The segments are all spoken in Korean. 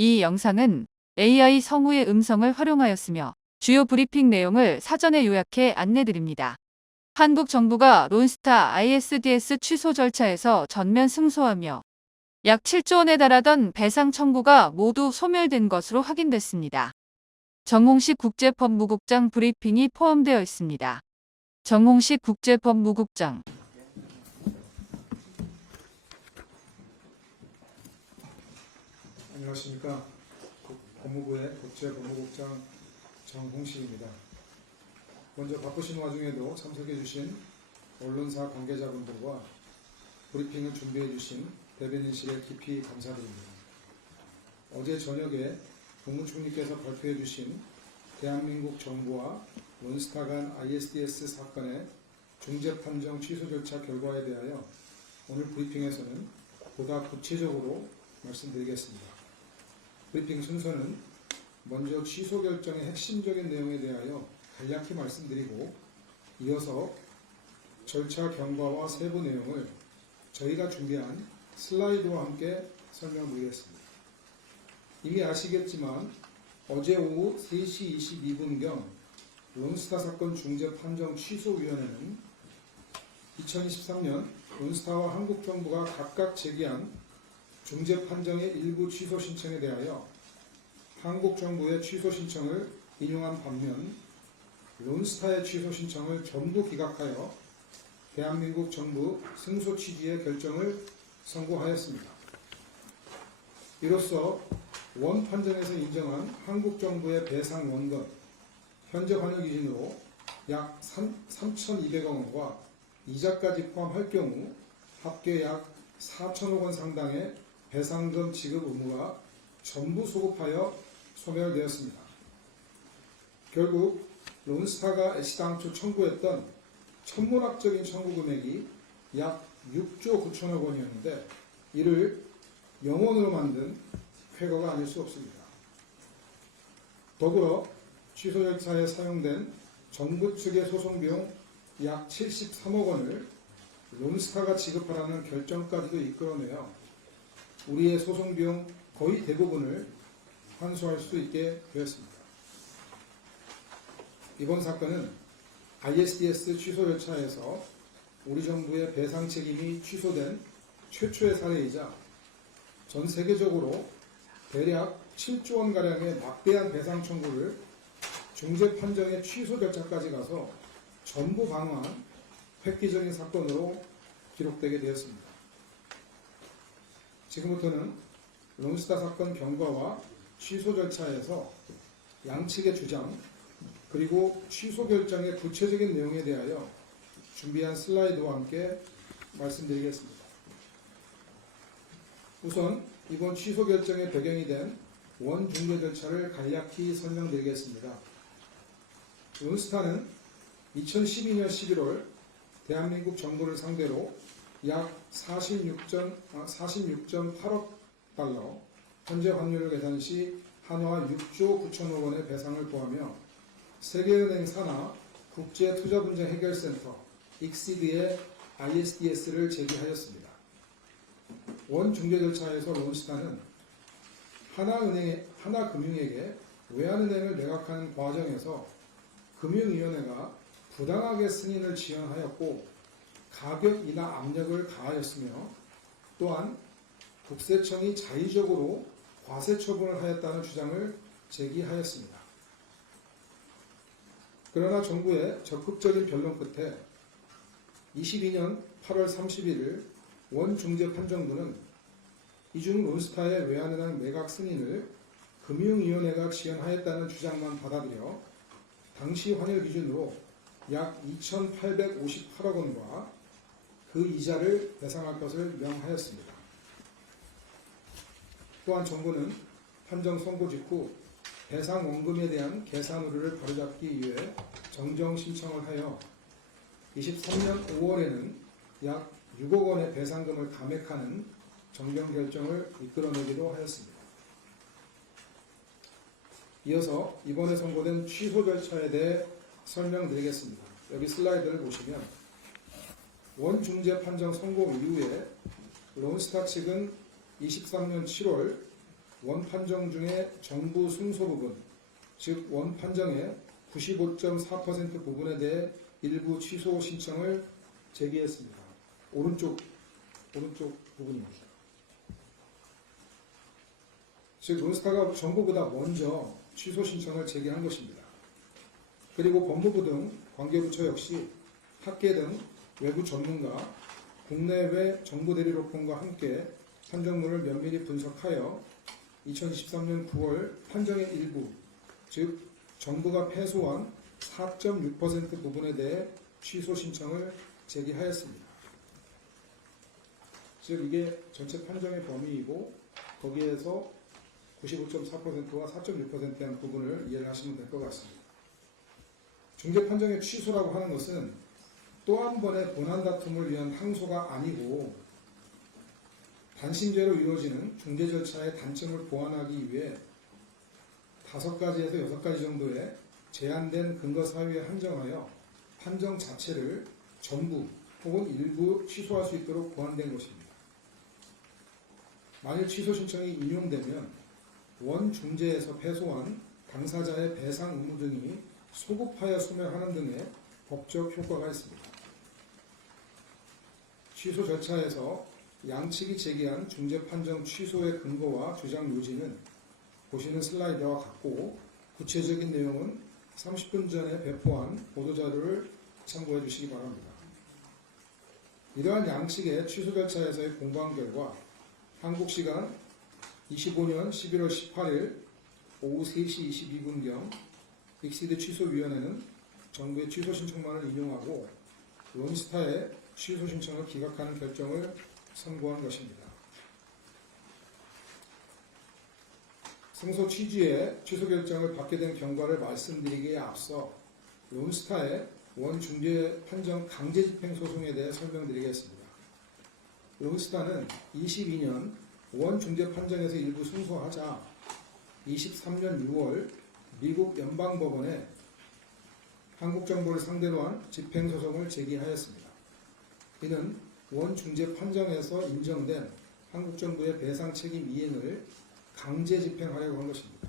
이 영상은 AI 성우의 음성을 활용하였으며 주요 브리핑 내용을 사전에 요약해 안내드립니다. 한국 정부가 론스타 ISDS 취소 절차에서 전면 승소하며 약 7조 원에 달하던 배상 청구가 모두 소멸된 것으로 확인됐습니다. 정홍식 국제법무국장 브리핑이 포함되어 있습니다. 정홍식 국제법무국장. 안녕하십니까. 법무부의 국제법무국장 정홍식입니다. 먼저 바쁘신 와중에도 참석해 주신 언론사 관계자분들과 브리핑을 준비해 주신 대변인실에 깊이 감사드립니다. 어제 저녁에 국무총리께서 발표해 주신 대한민국 정부와 론스타 간 ISDS 사건의 중재 판정 취소 절차 결과에 대하여 오늘 브리핑에서는 보다 구체적으로 말씀드리겠습니다. 브리핑 순서는 먼저 취소 결정의 핵심적인 내용에 대하여 간략히 말씀드리고 이어서 절차 경과와 세부 내용을 저희가 준비한 슬라이드와 함께 설명드리겠습니다. 이미 아시겠지만 어제 오후 3시 22분경 론스타 사건 중재 판정 취소위원회는 2023년 론스타와 한국 정부가 각각 제기한 중재 판정의 일부 취소 신청에 대하여 한국 정부의 취소 신청을 인용한 반면 론스타의 취소 신청을 전부 기각하여 대한민국 정부 승소 취지의 결정을 선고하였습니다. 이로써 원 판정에서 인정한 한국 정부의 배상 원금 현재 환율 기준으로 약 3,200억 원과 이자까지 포함할 경우 합계 약 4천억 원 상당의 배상금 지급 의무가 전부 소급하여 소멸되었습니다. 결국 론스타가 애시당초 청구했던 천문학적인 청구 금액이 약 6조 9천억 원이었는데 이를 0원으로 만든 쾌거가 아닐 수 없습니다. 더불어 취소 절차에 사용된 정부 측의 소송 비용 약 73억 원을 론스타가 지급하라는 결정까지도 이끌어내어 우리의 소송 비용 거의 대부분을 환수할 수 있게 되었습니다. 이번 사건은 ISDS 취소 절차에서 우리 정부의 배상 책임이 취소된 최초의 사례이자 전 세계적으로 대략 7조 원가량의 막대한 배상 청구를 중재 판정의 취소 절차까지 가서 전부 방어한 획기적인 사건으로 기록되게 되었습니다. 지금부터는 론스타 사건 경과와 취소 절차에서 양측의 주장 그리고 취소 결정의 구체적인 내용에 대하여 준비한 슬라이드와 함께 말씀드리겠습니다. 우선 이번 취소 결정의 배경이 된 원중재 절차를 간략히 설명드리겠습니다. 론스타는 2012년 11월 대한민국 정부를 상대로 약 46.8억 달러, 현재 환율을 계산 시 한화 6조 9천억 원의 배상을 포하며 세계은행 산하 국제투자분쟁 해결센터 익시드의 ISDS를 제기하였습니다. 원중재 절차에서 론스타는 하나금융에게 외환은행을 매각하는 과정에서 금융위원회가 부당하게 승인을 지연하였고 가격 인하 압력을 가하였으며 또한 국세청이 자의적으로 과세 처분을 하였다는 주장을 제기하였습니다. 그러나 정부의 적극적인 변론 끝에 22년 8월 31일 원중재 판정부는 이중 론스타의 외환은행 매각 승인을 금융위원회가 지연하였다는 주장만 받아들여 당시 환율 기준으로 약 2,858억 원과 그 이자를 배상할 것을 명하였습니다. 또한 정부는 판정 선고 직후 배상 원금에 대한 계산 오류를 바로잡기 위해 정정 신청을 하여 23년 5월에는 약 6억 원의 배상금을 감액하는 정정 결정을 이끌어내기도 하였습니다. 이어서 이번에 선고된 취소 절차에 대해 설명드리겠습니다. 여기 슬라이드를 보시면 원중재 판정 선고 이후에 론스타 측은 23년 7월 원판정 중에 정부 승소 부분, 즉 원판정의 95.4% 부분에 대해 일부 취소 신청을 제기했습니다. 오른쪽 부분입니다. 즉 론스타가 정부보다 먼저 취소 신청을 제기한 것입니다. 그리고 법무부 등 관계부처 역시 학계 등 외부 전문가, 국내외 정부 대리로펌과 함께 판정문을 면밀히 분석하여 2023년 9월 판정의 일부, 즉 정부가 패소한 4.6% 부분에 대해 취소 신청을 제기하였습니다. 즉 이게 전체 판정의 범위이고 거기에서 95.4%와 4.6%의 한 부분을 이해를 하시면 될 것 같습니다. 중재 판정의 취소라고 하는 것은 또 한 번의 본안 다툼을 위한 항소가 아니고 단심제로 이루어지는 중재 절차의 단점을 보완하기 위해 5가지에서 6가지 정도의 제한된 근거 사유에 한정하여 판정 자체를 전부 혹은 일부 취소할 수 있도록 보완된 것입니다. 만일 취소 신청이 인용되면 원 중재에서 패소한 당사자의 배상 의무 등이 소급하여 소멸하는 등의 법적 효과가 있습니다. 취소 절차에서 양측이 제기한 중재 판정 취소의 근거와 주장 요지는 보시는 슬라이드와 같고 구체적인 내용은 30분 전에 배포한 보도자료를 참고해 주시기 바랍니다. 이러한 양측의 취소 절차에서의 공방 결과 한국시간 25년 11월 18일 오후 3시 22분경 익시드 취소위원회는 정부의 취소 신청만을 인용하고 론스타의 취소 신청을 기각하는 결정을 선고한 것입니다. 승소 취지의 취소 결정을 받게 된 경과를 말씀드리기에 앞서 론스타의 원중재 판정 강제 집행 소송에 대해 설명드리겠습니다. 론스타는 22년 원중재 판정에서 일부 승소하자 23년 6월 미국 연방법원에 한국 정부를 상대로 한 집행소송을 제기하였습니다. 이는 원중재 판정에서 인정된 한국 정부의 배상 책임 이행을 강제 집행하려고 한 것입니다.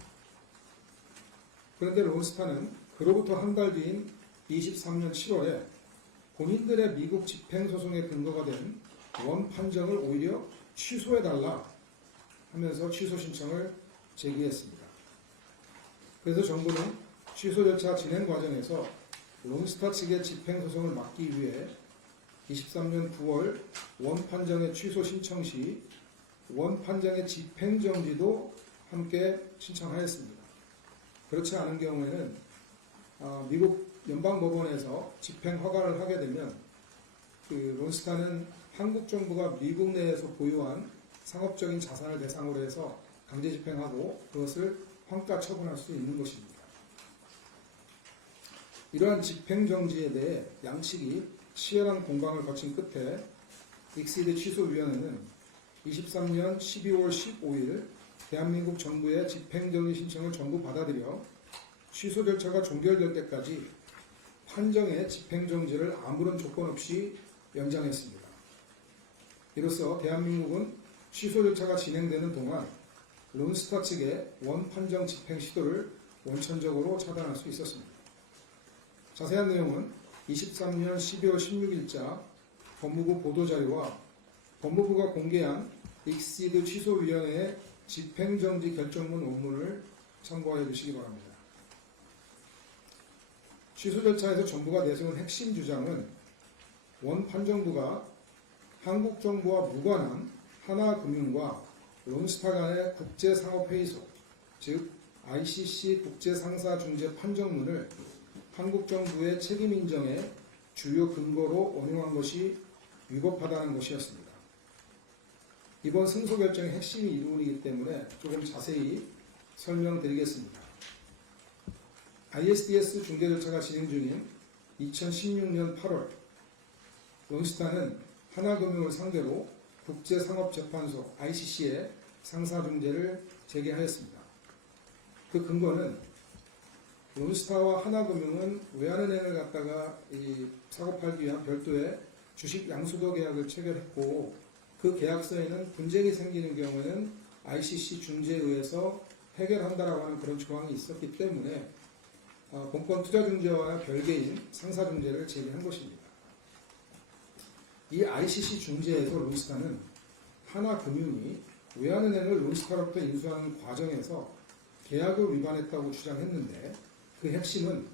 그런데 론스타는 그로부터 한 달 뒤인 23년 7월에 본인들의 미국 집행소송의 근거가 된 원 판정을 오히려 취소해달라 하면서 취소 신청을 제기했습니다. 그래서 정부는 취소 절차 진행 과정에서 론스타 측의 집행소송을 막기 위해 23년 9월 원 판정의 취소 신청 시 원 판정의 집행정지도 함께 신청하였습니다. 그렇지 않은 경우에는 미국 연방법원에서 집행 허가를 하게 되면 론스타는 한국 정부가 미국 내에서 보유한 상업적인 자산을 대상으로 해서 강제 집행하고 그것을 환가 처분할 수 있는 것입니다. 이러한 집행정지에 대해 양측이 치열한 공방을 거친 끝에 익시드 취소위원회는 23년 12월 15일 대한민국 정부의 집행정지 신청을 전부 받아들여 취소 절차가 종결될 때까지 판정의 집행정지를 아무런 조건 없이 연장했습니다. 이로써 대한민국은 취소 절차가 진행되는 동안 론스타 측의 원 판정 집행 시도를 원천적으로 차단할 수 있었습니다. 자세한 내용은 23년 12월 16일자 법무부 보도자료와 법무부가 공개한 익시드 취소위원회의 집행정지 결정문 원문을 참고하여 주시기 바랍니다. 취소 절차에서 정부가 내세운 핵심 주장은 원 판정부가 한국 정부와 무관한 하나금융과 론스타 간의 국제상업회의소, 즉 ICC 국제상사중재 판정문을 한국 정부의 책임 인정의 주요 근거로 원용한 것이 위법하다는 것이었습니다. 이번 승소 결정의 핵심이 이 부분이기 때문에 조금 자세히 설명드리겠습니다. ISDS 중재 절차가 진행 중인 2016년 8월 론스타는 하나금융을 상대로 국제상업재판소 ICC에 상사중재를 제기하였습니다. 그 근거는 론스타와 하나금융은 외환은행을 갖다가 사고 팔기 위한 별도의 주식 양수도 계약을 체결했고 그 계약서에는 분쟁이 생기는 경우에는 ICC 중재에 의해서 해결한다라고 하는 그런 조항이 있었기 때문에 공권 투자 중재와 별개인 상사 중재를 제기한 것입니다. 이 ICC 중재에서 론스타는 하나금융이 외환은행을 론스타로부터 인수하는 과정에서 계약을 위반했다고 주장했는데 그 핵심은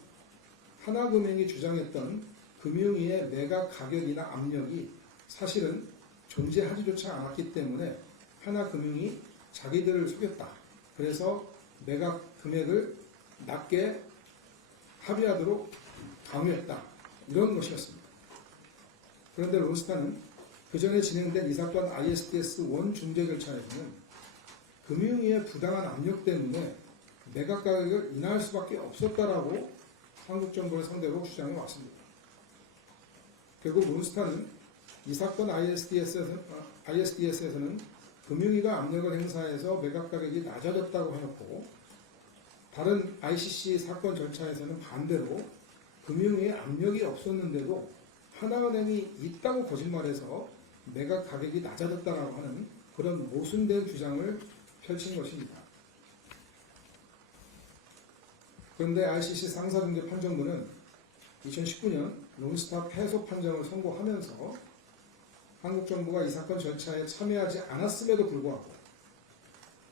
하나금융이 주장했던 금융위의 매각 가격이나 압력이 사실은 존재하지조차 않았기 때문에 하나금융이 자기들을 속였다. 그래서 매각 금액을 낮게 합의하도록 강요했다. 이런 것이었습니다. 그런데 론스타는 그 전에 진행된 이 사건 ISDS1 중재 절차에서는 금융위의 부당한 압력 때문에 매각 가격을 인하할 수밖에 없었다라고 한국 정부를 상대로 주장해 왔습니다. 결국 론스타는 이 사건 ISDS에서는 금융위가 압력을 행사해서 매각 가격이 낮아졌다고 해놓고 다른 ICC 사건 절차에서는 반대로 금융위에 압력이 없었는데도 하나은행이 있다고 거짓말해서 매각 가격이 낮아졌다고 하는 그런 모순된 주장을 펼친 것입니다. 그런데 ICC 상사중재 판정부는 2019년 론스타 패소 판정을 선고하면서 한국 정부가 이 사건 절차에 참여하지 않았음에도 불구하고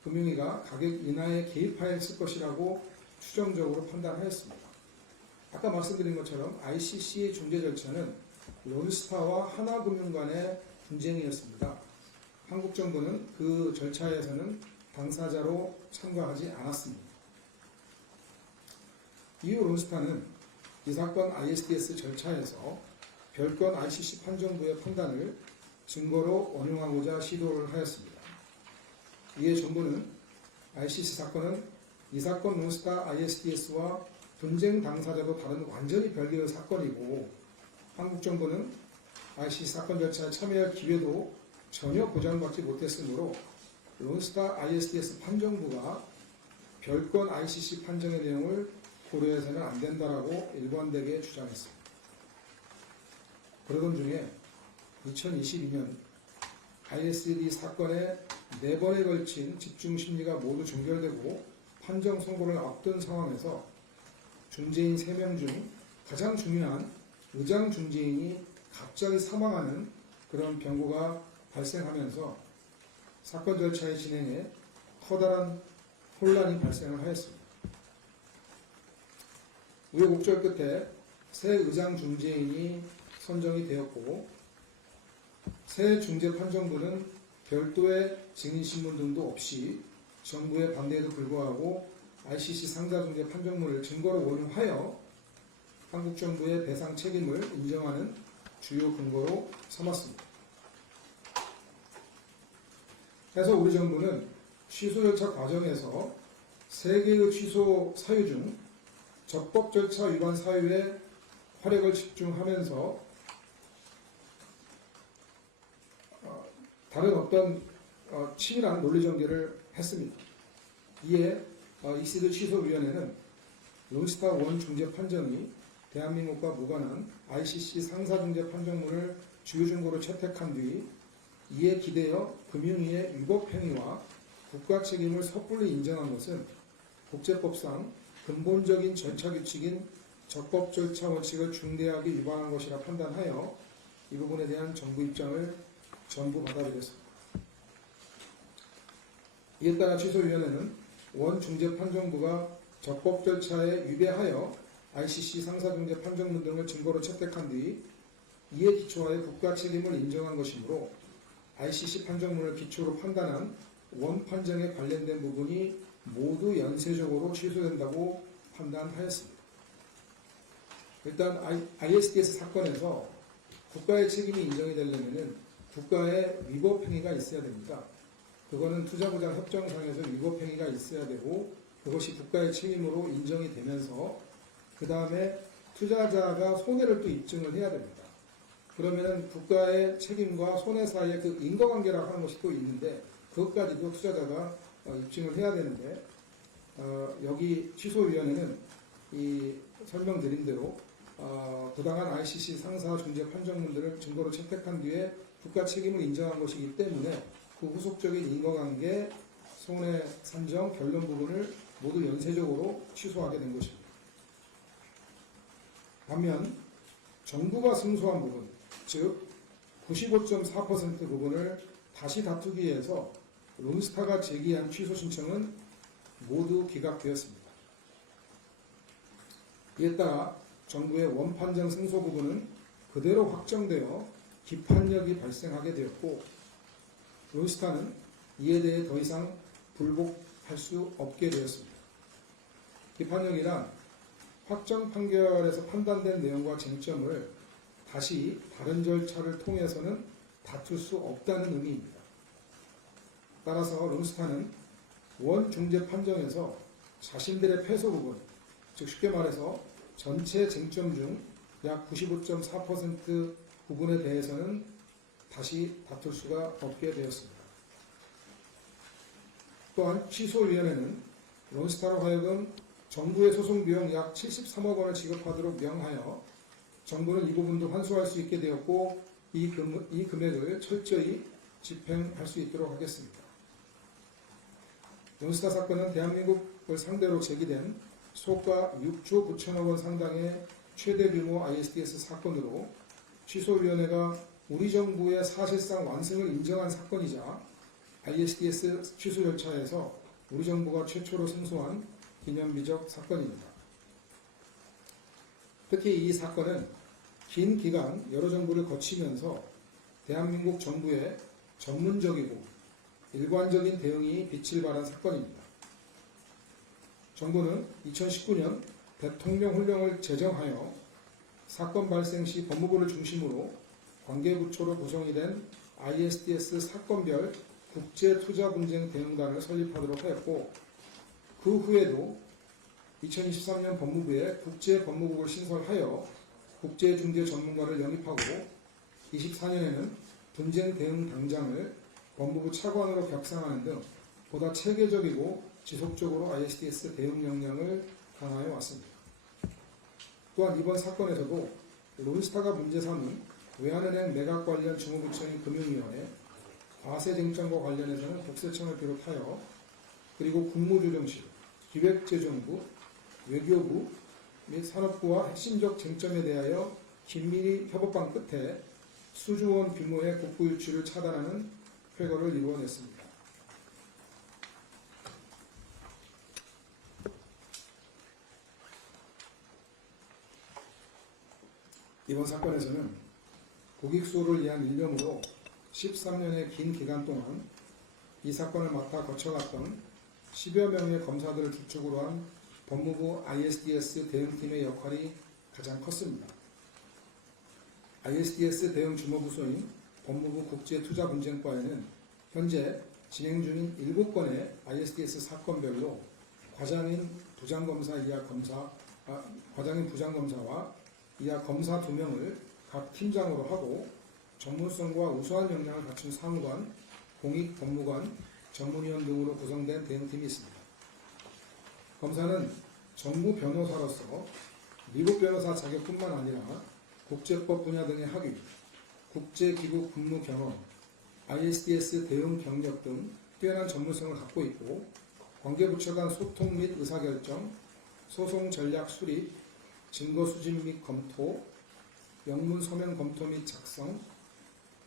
금융위가 가격 인하에 개입하였을 것이라고 추정적으로 판단하였습니다. 아까 말씀드린 것처럼 ICC의 중재 절차는 론스타와 하나금융 간의 분쟁이었습니다. 한국 정부는 그 절차에서는 당사자로 참가하지 않았습니다. 이후 론스타는 이 사건 ISDS 절차에서 별건 ICC 판정부의 판단을 증거로 원용하고자 시도를 하였습니다. 이에 정부는 ICC 사건은 이 사건 론스타 ISDS와 분쟁 당사자도 다른 완전히 별개의 사건이고 한국 정부는 ICC 사건 절차에 참여할 기회도 전혀 보장받지 못했으므로 론스타 ISDS 판정부가 별건 ICC 판정의 내용을 고려해서는 안 된다라고 일관되게 주장했습니다. 그러던 중에 2022년 ISD 사건의 4번에 걸친 집중 심리가 모두 종결되고 판정 선고를 앞둔 상황에서 중재인 3명 중 가장 중요한 의장 중재인이 갑자기 사망하는 그런 병고가 발생하면서 사건 절차의 진행에 커다란 혼란이 발생을 하였습니다. 우여곡절 끝에 새 의장 중재인이 선정이 되었고 새 중재 판정부는 별도의 증인신문 등도 없이 정부의 반대에도 불구하고 ICC 상자중재 판정문을 증거로 원용하여 한국 정부의 배상 책임을 인정하는 주요 근거로 삼았습니다. 그래서 우리 정부는 취소 절차 과정에서 3개의 취소 사유 중 적법 절차 위반 사유에 화력을 집중하면서 다른 어떤 치밀한 논리 전개를 했습니다. 이에 익시드 취소위원회는 론스타 원 중재 판정이 대한민국과 무관한 ICC 상사중재 판정문을 주요 증거로 채택한 뒤 이에 기대어 금융위의 위법 행위와 국가 책임을 섣불리 인정한 것은 국제법상 근본적인 절차 규칙인 적법 절차 원칙을 중대하게 위반한 것이라 판단하여 이 부분에 대한 정부 입장을 전부 받아들였습니다. 이에 따라 취소위원회는 원중재판정부가 적법 절차에 위배하여 ICC 상사중재 판정문 등을 증거로 채택한 뒤 이에 기초하여 국가 책임을 인정한 것이므로 ICC 판정문을 기초로 판단한 원판정에 관련된 부분이 모두 연쇄적으로 취소된다고 판단하였습니다. 일단 ISDS 사건에서 국가의 책임이 인정이 되려면 국가의 위법행위가 있어야 됩니다. 그거는 투자보장 협정상에서 위법행위가 있어야 되고 그것이 국가의 책임으로 인정이 되면서 그 다음에 투자자가 손해를 또 입증을 해야 됩니다. 그러면은 국가의 책임과 손해 사이에 그 인과관계라고 하는 것이 또 있는데 그것까지도 투자자가 입증을 해야 되는데 여기 취소위원회는 이 설명드린 대로 부당한 ICC 상사 중재 판정문들을 증거로 채택한 뒤에 국가 책임을 인정한 것이기 때문에 그 후속적인 인과관계 손해 산정 결론 부분을 모두 연쇄적으로 취소하게 된 것입니다. 반면 정부가 승소한 부분, 즉 95.4% 부분을 다시 다투기 위해서 론스타가 제기한 취소 신청은 모두 기각되었습니다. 이에 따라 정부의 원판정 승소 부분은 그대로 확정되어 기판력이 발생하게 되었고, 론스타는 이에 대해 더 이상 불복할 수 없게 되었습니다. 기판력이란 확정 판결에서 판단된 내용과 쟁점을 다시 다른 절차를 통해서는 다툴 수 없다는 의미입니다. 따라서 론스타는 원 중재 판정에서 자신들의 패소 부분, 즉 쉽게 말해서 전체 쟁점 중 약 95.4% 부분에 대해서는 다시 다툴 수가 없게 되었습니다. 또한 취소위원회는 론스타로 하여금 정부의 소송 비용 약 73억 원을 지급하도록 명하여 정부는 이 부분도 환수할 수 있게 되었고, 이 금액을 철저히 집행할 수 있도록 하겠습니다. 론스타 사건은 대한민국을 상대로 제기된 소가 6조 9천억 원 상당의 최대 규모 ISDS 사건으로 취소위원회가 우리 정부의 사실상 완승을 인정한 사건이자 ISDS 취소 절차에서 우리 정부가 최초로 승소한 기념비적 사건입니다. 특히 이 사건은 긴 기간 여러 정부를 거치면서 대한민국 정부의 전문적이고 일관적인 대응이 빛을 발한 사건입니다. 정부는 2019년 대통령훈령을 제정하여 사건 발생 시 법무부를 중심으로 관계부처로 구성이 된 ISDS 사건별 국제투자분쟁 대응단을 설립하도록 하였고, 그 후에도 2023년 법무부에 국제법무국을 신설하여 국제중재 전문가를 영입하고 24년에는 분쟁 대응 당장을 법무부 차관으로 격상하는 등 보다 체계적이고 지속적으로 ISDS 대응 역량을 강화해 왔습니다. 또한 이번 사건에서도 론스타가 문제 삼은 외환은행 매각 관련 주무부처인 금융위원회, 과세쟁점과 관련해서는 국세청을 비롯하여 그리고 국무조정실, 기획재정부, 외교부 및 산업부와 핵심적 쟁점에 대하여 긴밀히 협업한 끝에 수조 원 규모의 국부 유출을 차단하는 쾌거를 이루어냈습니다. 이번 사건에서는 고객수를 위한 일념으로 13년의 긴 기간 동안 이 사건을 맡아 거쳐갔던 10여 명의 검사들을 주축으로 한 법무부 ISDS 대응팀의 역할이 가장 컸습니다. ISDS 대응 주무부서인 법무부 국제투자분쟁과에는 현재 진행 중인 7건의 ISDS 사건별로 과장인 부장검사와 이하 검사 2명을 각 팀장으로 하고, 전문성과 우수한 역량을 갖춘 사무관, 공익법무관, 전문위원 등으로 구성된 대응팀이 있습니다. 검사는 정부 변호사로서 미국 변호사 자격뿐만 아니라 국제법 분야 등의 학위, 국제기구 근무 경험, ISDS 대응 경력 등 뛰어난 전문성을 갖고 있고, 관계부처 간 소통 및 의사결정, 소송 전략 수립, 증거 수집 및 검토, 영문 서면 검토 및 작성,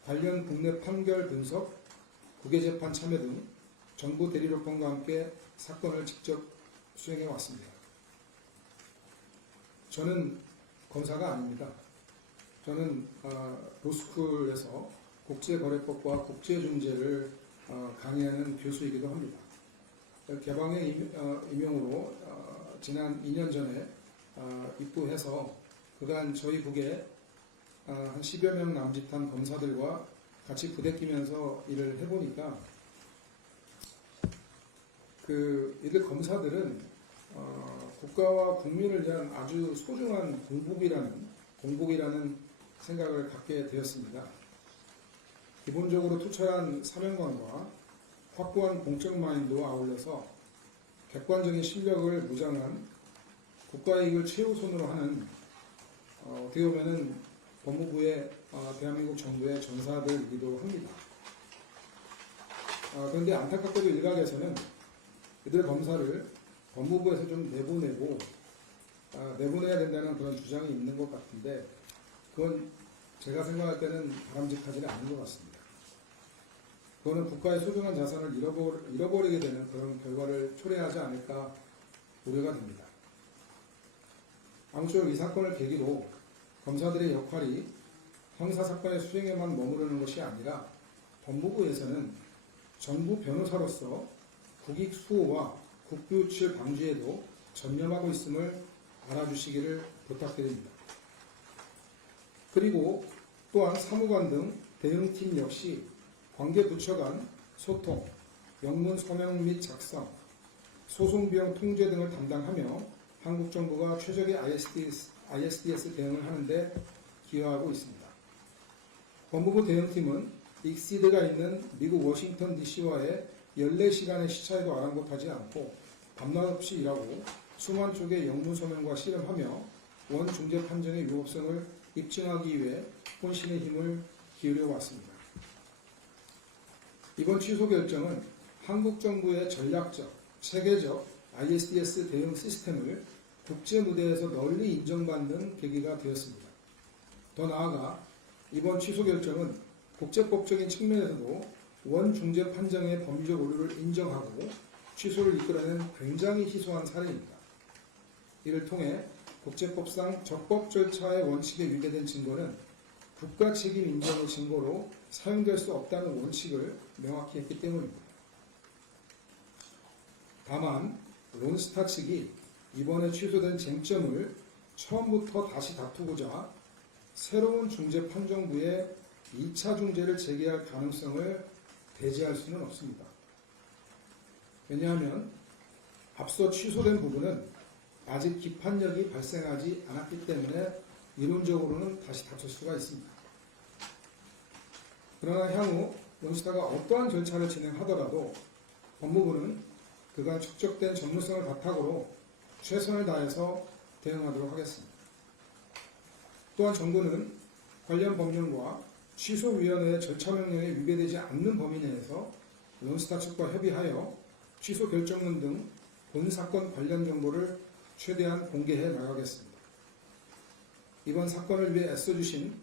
관련 국내 판결 분석, 국외재판 참여 등 정부 대리로건과 함께 사건을 직접 수행해 왔습니다. 저는 검사가 아닙니다. 저는 로스쿨에서 국제거래법과 국제중재를 강의하는 교수이기도 합니다. 개방의 임용으로 지난 2년 전에 입부해서 그간 저희 국에 한 10여 명 남짓한 검사들과 같이 부대끼면서 일을 해보니까 이들 검사들은 국가와 국민을 위한 아주 소중한 공복이라는 생각을 갖게 되었습니다. 기본적으로 투철한 사명감과 확고한 공적 마인드와 아울러서 객관적인 실력을 무장한 국가이익을 최우선으로 하는 어떻게 보면은 법무부의 대한민국 정부의 전사들이기도 합니다. 그런데 안타깝게도 일각에서는 이들 검사를 법무부에서 좀 내보내야 된다는 그런 주장이 있는 것 같은데 그건 제가 생각할 때는 바람직하지는 않은 것 같습니다. 그거는 국가의 소중한 자산을 잃어버리게 되는 그런 결과를 초래하지 않을까 우려가 됩니다. 아무쪼록 이 사건을 계기로 검사들의 역할이 형사사건의 수행에만 머무르는 것이 아니라 법무부에서는 정부 변호사로서 국익 수호와 국부유출 방지에도 전념하고 있음을 알아주시기를 부탁드립니다. 그리고 또한 사무관 등 대응팀 역시 관계부처 간 소통, 영문 서명 및 작성, 소송비용 통제 등을 담당하며 한국정부가 최적의 ISDS 대응을 하는데 기여하고 있습니다. 법무부 대응팀은 익시드가 있는 미국 워싱턴 DC와의 14시간의 시차에도 아랑곳하지 않고 밤낮 없이 일하고 수만 쪽의 영문 서명과 씨름하며 원 중재 판정의 유법성을 입증하기 위해 혼신의 힘을 기울여 왔습니다. 이번 취소 결정은 한국 정부의 전략적, 체계적 ISDS 대응 시스템을 국제 무대에서 널리 인정받는 계기가 되었습니다. 더 나아가 이번 취소 결정은 국제법적인 측면에서도 원 중재 판정의 법리적 오류를 인정하고 취소를 이끌어낸 굉장히 희소한 사례입니다. 이를 통해 국제법상 적법 절차의 원칙에 위배된 증거는 국가 책임 인정의 증거로 사용될 수 없다는 원칙을 명확히 했기 때문입니다. 다만 론스타 측이 이번에 취소된 쟁점을 처음부터 다시 다투고자 새로운 중재 판정부에 2차 중재를 제기할 가능성을 배제할 수는 없습니다. 왜냐하면 앞서 취소된 부분은 아직 기판력이 발생하지 않았기 때문에 이론적으로는 다시 다툴 수가 있습니다. 그러나 향후 론스타가 어떠한 절차를 진행하더라도 법무부는 그간 축적된 전문성을 바탕으로 최선을 다해서 대응하도록 하겠습니다. 또한 정부는 관련 법령과 취소위원회의 절차 명령에 위배되지 않는 범위 내에서 론스타 측과 협의하여 취소 결정문 등 본 사건 관련 정보를 최대한 공개해 나가겠습니다. 이번 사건을 위해 애써주신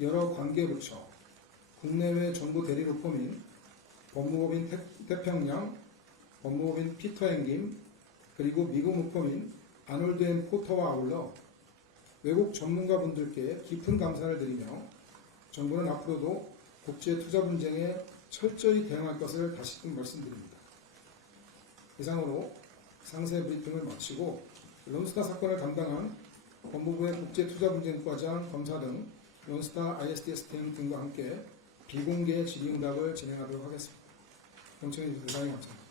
여러 관계부처, 국내외 정부 대리 로펌인 법무법인 태평양, 법무법인 피터 앵김, 그리고 미국 무펌인 아놀드 앤 포터와 아울러 외국 전문가분들께 깊은 감사를 드리며 정부는 앞으로도 국제 투자 분쟁에 철저히 대응할 것을 다시금 말씀드립니다. 이상으로 상세 브리핑을 마치고 론스타 사건을 담당한 법무부의 국제투자분쟁과장 검사 등 론스타 ISDS 대응 등과 함께 비공개 질의응답을 진행하도록 하겠습니다. 경청해 주셔서 대단히 감사합니다.